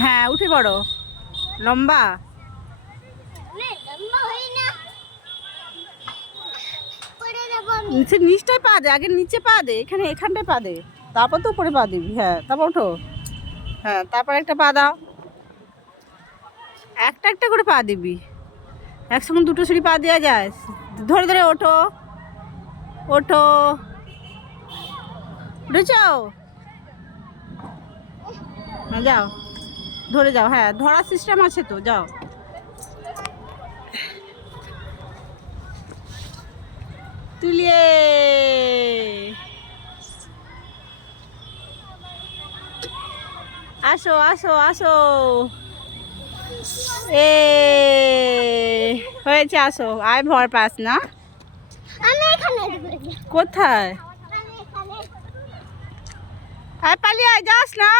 হ্যাঁ উঠে পড়ো। লম্বা নিচে, নিচটায় পা দে, আগে নিচে পা দে, এখানটায় পা দে, তারপর তো উপরে পা দিবি। হ্যাঁ তারপর ওঠো। হ্যাঁ তারপর একটা পা দাও, একটা একটা করে পা দিবি, একসঙ্গে দুটো সিঁড়ি পা দেওয়া যায়। ধরে ধরে ওঠো, ওঠো, উঠেছো? হ্যাঁ যাও, ধরে যাও। হ্যাঁ ধরার সিস্টেম আছে তো, যাও। তুলিয়ে আসো আসো আসো, এ হয়েছে, আসো। আয় ভর পাস না। কোথায়? আয় পালিয়ে আয়, যাস না।